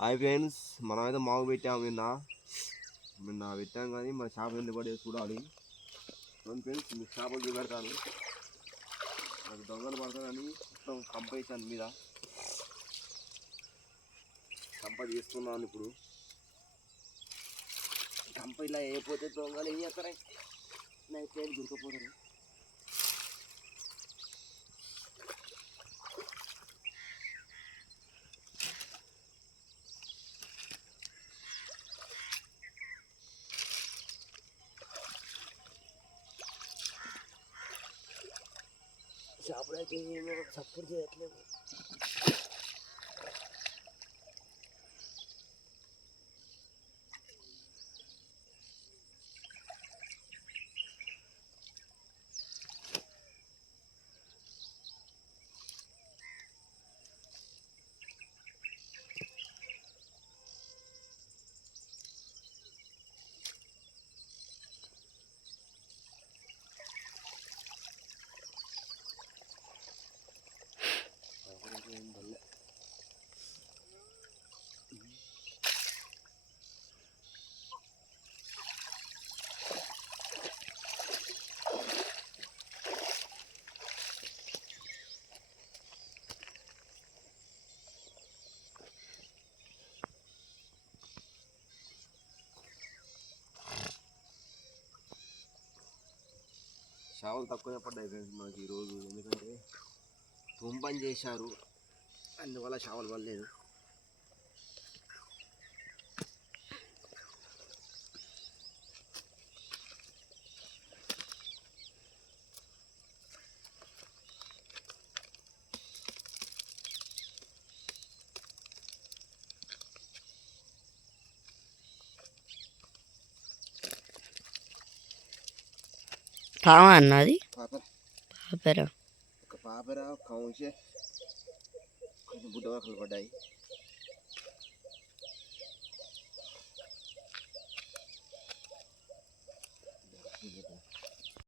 Hi friends మనం అయితే మాకు పెట్టాము నిన్న. నిన్న పెట్టాం కానీ మన షాప్ ఎందుకు పడే చూడాలి. ఫ్రెండ్స్ మీ షాపులు చూపెడతాను నాకు దొంగలు పడతానని మొత్తం కంపేసాను మీద. కంప చేస్తున్నాను ఇప్పుడు. కంప ఇలా అయిపోతే దొంగలు ఏం చేస్తారా నైట్ నైట్ ચાપડા જઈને સફર છે એટલે చేపలు తక్కువే పడ్డాయి ఫ్రెండ్స్ మనకి ఈరోజు. ఎందుకంటే తుంపని చేశారు. అందువల్ల చేపలు పడలేదు. పామా అన్నది? పాప. పాపరా. పాపర కౌంచే బుడ్డ పడ్డాయి.